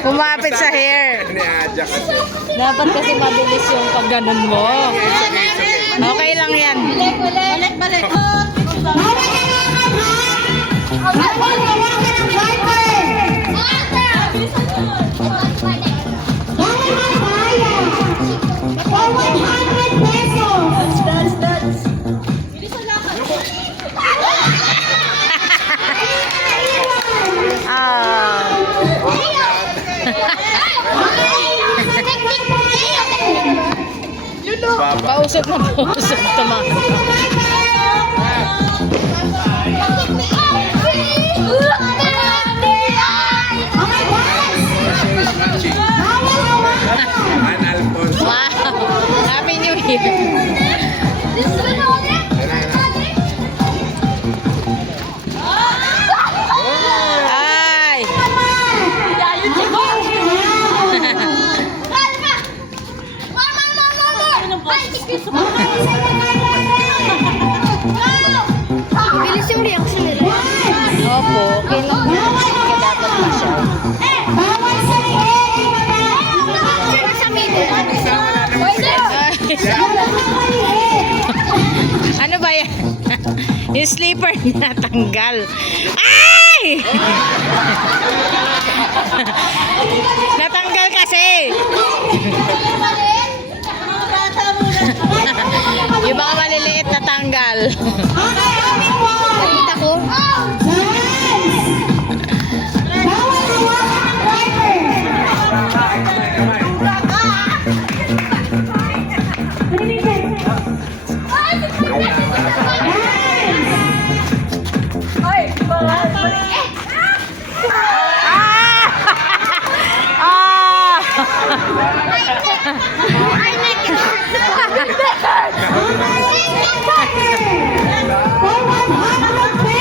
Kumapit sa hair. Dapat kasi mabilis yung pag ganun mo. Okay lang yan. Balik. Pausap na pausap. Tama. Wow! Happy New Year! Ay! Bilis yung reaction nila. Opo, okay lang. Hindi dapat masyal. Ano ba yan? Yung slipper natanggal. Ay! Natanggal kasi. Yung mga maliliit natanggal. Nakita ko.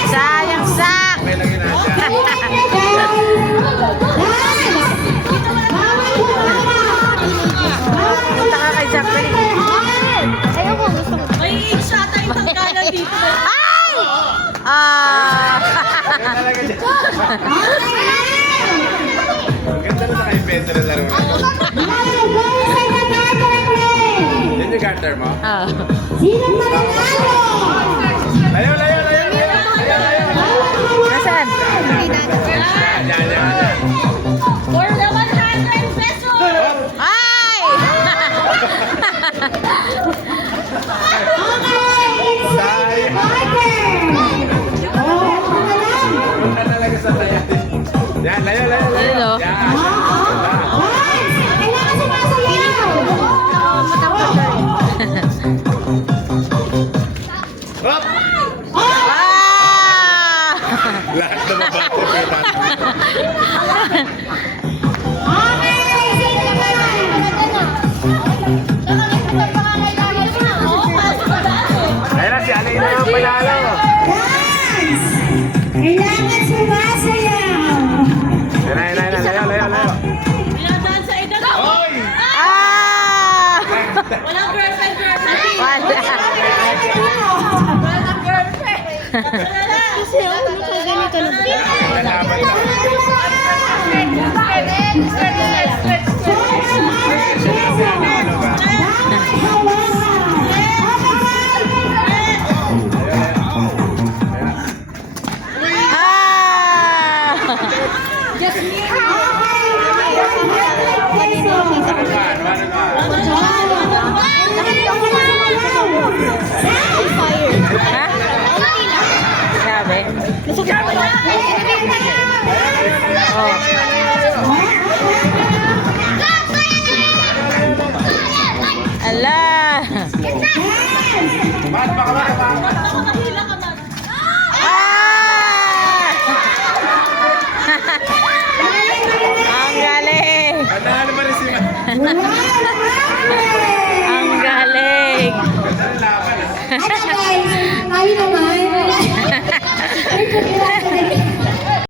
Sayang sak. Punta ka kay Jacqueline. Ayoko, gusto ko. May isa tayong tanggalan dito. Ganda na naka-invento na laro na. Yan yung garter mo? Layo! Nasaan? Yan. For the 100 pesos! Ay! Punta talaga sa tayo. Yan, layo. Ayun, oh. Yan. Hop! Lahat na mabate. Ayun na, si Alina ang panalo. Kailangan sumasayaw. Layo. Pinadaan sa edad. Hoy! Walang girlfriend. Wala. Walang girlfriend. Kasi ako nakaganito na. Lalaban na. Sabi? Ala! Ang galing! Panalo pa rin si Ang galing! Ganda ng laban. Ano guys? Tayo naman.